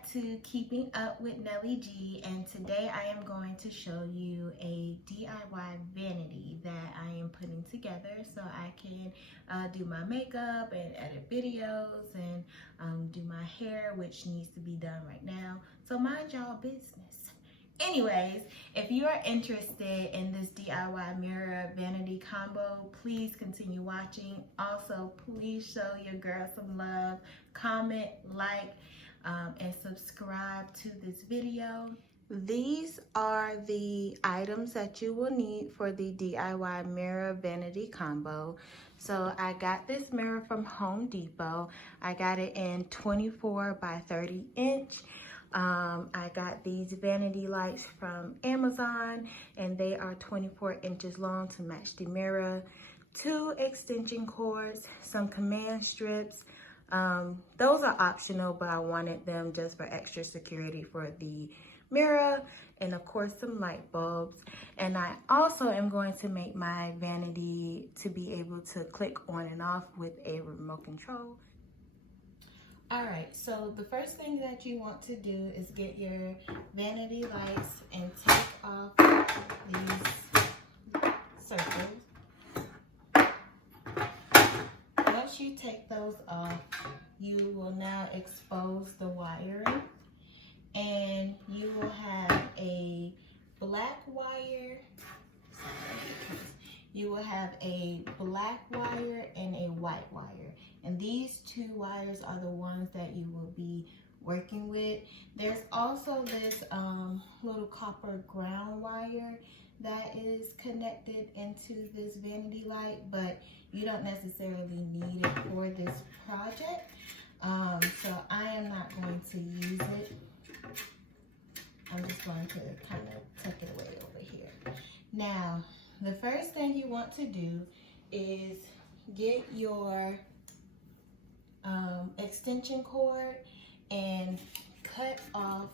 back to Keeping Up with Nelly G, and today I am going to show you a DIY vanity that I am putting together so I can do my makeup and edit videos and do my hair, which needs to be done right now. So mind y'all business. Anyways, if you are interested in this DIY mirror vanity combo, please continue watching. Also, please show your girl some love, comment, like, and subscribe to this video. These are the items that you will need for the DIY mirror vanity combo. So I got this mirror from Home Depot. I got it in 24 by 30 inch. I got these vanity lights from Amazon, and they are 24 inches long to match the mirror. 2 extension cords, some command strips. Those are optional, but I wanted them just for extra security for the mirror, and of course some light bulbs. And I also am going to make my vanity to be able to click on and off with a remote control. All right, so the first thing that you want to do is get your vanity lights and take off these circles. Once you take those off, you will now expose the wiring, and you will have a black wire. You will have a black wire and a white wire. And these 2 wires are the ones that you will be working with. There's also this little copper ground wire that is connected into this vanity light, but you don't necessarily need it for this project. So I am not going to use it. I'm just going to kind of tuck it away over here. Now, the first thing you want to do is get your extension cord and cut off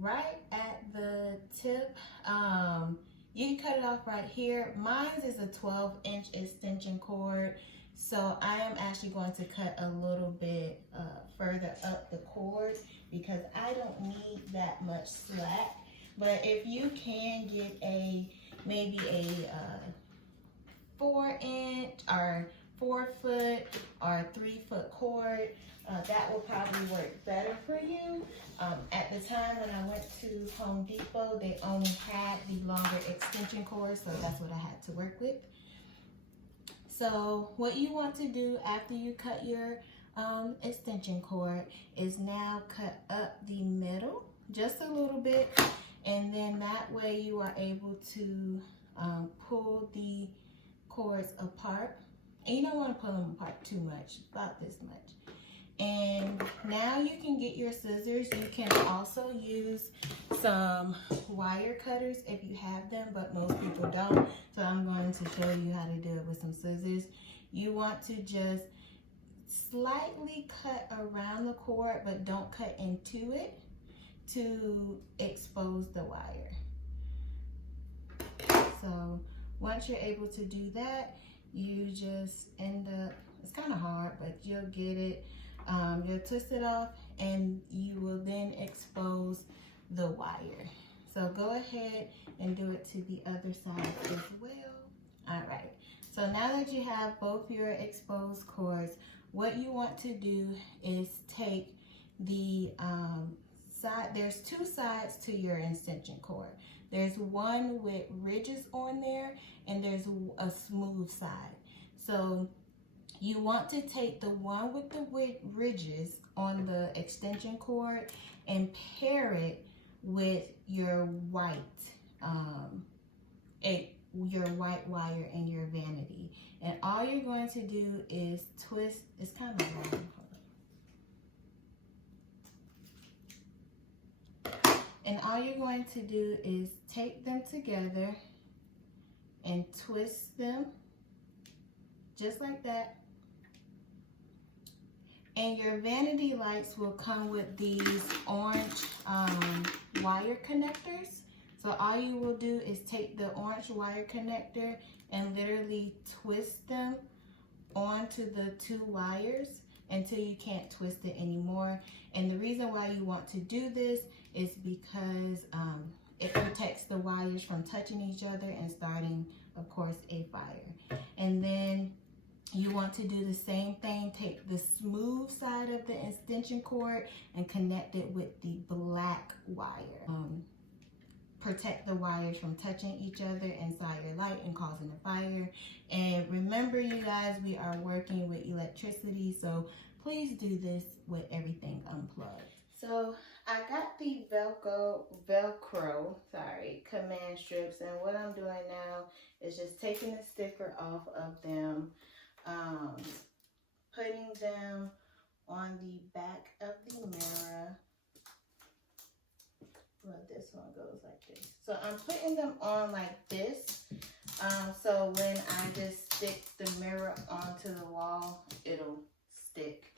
right at the tip. You can cut it off right here. Mine is a 12-inch extension cord, so I am actually going to cut a little bit further up the cord because I don't need that much slack. But if you can get maybe a 4-inch or 4-foot or 3-foot cord, that will probably work better for you. At the time when I went to Home Depot, they only had the longer extension cord, so that's what I had to work with. So what you want to do after you cut your extension cord is now cut up the middle just a little bit, and then that way you are able to pull the cords apart. And you don't want to pull them apart too much, about this much. And now you can get your scissors. You can also use some wire cutters if you have them, but most people don't. So I'm going to show you how to do it with some scissors. You want to just slightly cut around the cord, but don't cut into it to expose the wire. So once you're able to do that, you just end up, it's kind of hard, but you'll get it. You'll twist it off, and you will then expose the wire. So go ahead and do it to the other side as well. All right, so now that you have both your exposed cords, what you want to do is take the side, there's 2 sides to your extension cord. There's one with ridges on there, and there's a smooth side. So you want to take the one with the ridges on the extension cord and pair it with your white, your white wire in your vanity. And all you're going to do is twist. It's kind of long. And all you're going to do is take them together and twist them just like that. And your vanity lights will come with these orange wire connectors. So all you will do is take the orange wire connector and literally twist them onto the 2 wires. until you can't twist it anymore. And the reason why you want to do this is because it protects the wires from touching each other and starting, of course, a fire. And then you want to do the same thing. Take the smooth side of the extension cord and connect it with the black wire. Protect the wires from touching each other inside your light and causing a fire. And remember, you guys, we are working with electricity, so please do this with everything unplugged. So I got the Velcro command strips, and what I'm doing now is just taking the sticker off of them, putting them on the back of the mirror. Well, this one goes like this. So I'm putting them on like this. So when I just stick the mirror onto the wall, it'll stick.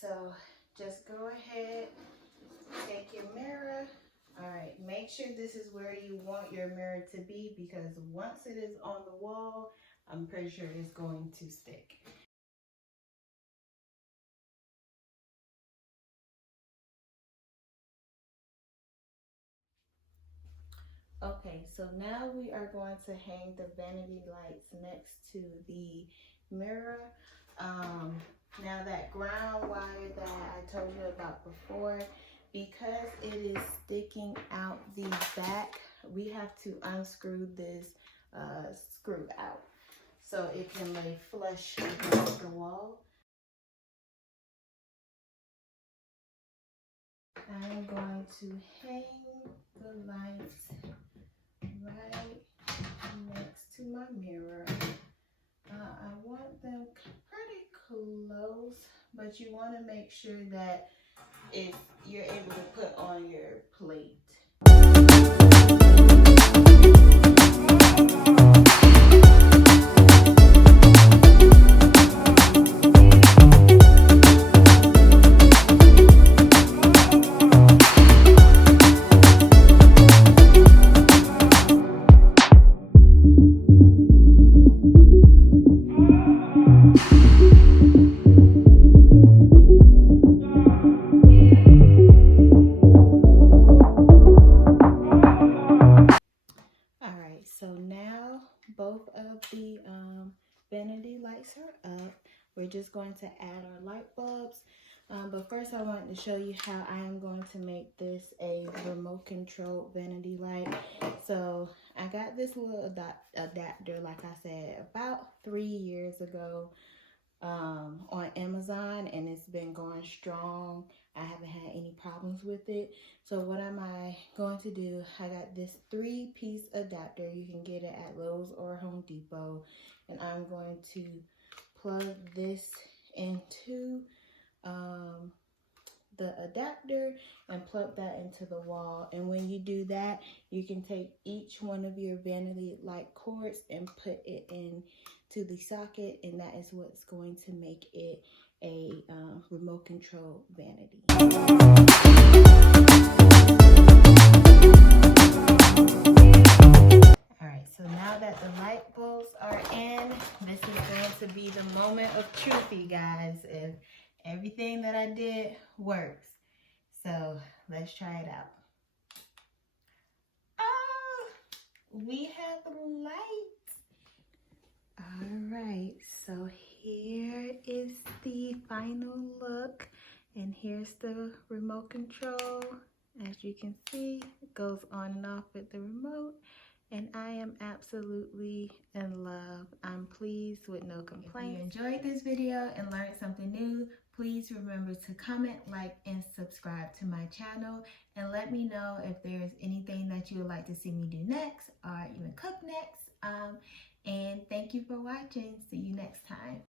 So just go ahead, take your mirror. All right, make sure this is where you want your mirror to be, because once it is on the wall, I'm pretty sure it's going to stick. Okay, so now we are going to hang the vanity lights next to the mirror. Now that ground wire that I told you about before, because it is sticking out the back, we have to unscrew this screw out so it can lay flush against the wall. I'm going to hang the lights right next to my mirror. I want them pretty close, but you want to make sure that you're able to put on your plate. Both of the vanity lights are up. We're just going to add our light bulbs. But first I wanted to show you how I am going to make this a remote control vanity light. So I got this little adapter, like I said, about 3 years ago on Amazon, and it's been going strong. I haven't had any problems with it. So what am I going to do? I got this 3-piece adapter. You can get it at Lowe's or Home Depot, and I'm going to plug this into the adapter and plug that into the wall. And when you do that, you can take each one of your vanity light cords and put it into the socket, and that is what's going to make it a remote control vanity. Alright, so now that the light bulbs are in, this is going to be the moment of truth, you guys, if everything that I did works. So let's try it out. Oh, we have lights. Alright, so here is the final look, and here's the remote control. As you can see, it goes on and off with the remote, and I am absolutely in love. I'm pleased with no complaints. If you enjoyed this video and learned something new, please remember to comment, like, and subscribe to my channel, and let me know if there's anything that you would like to see me do next or even cook next. And thank you for watching. See you next time.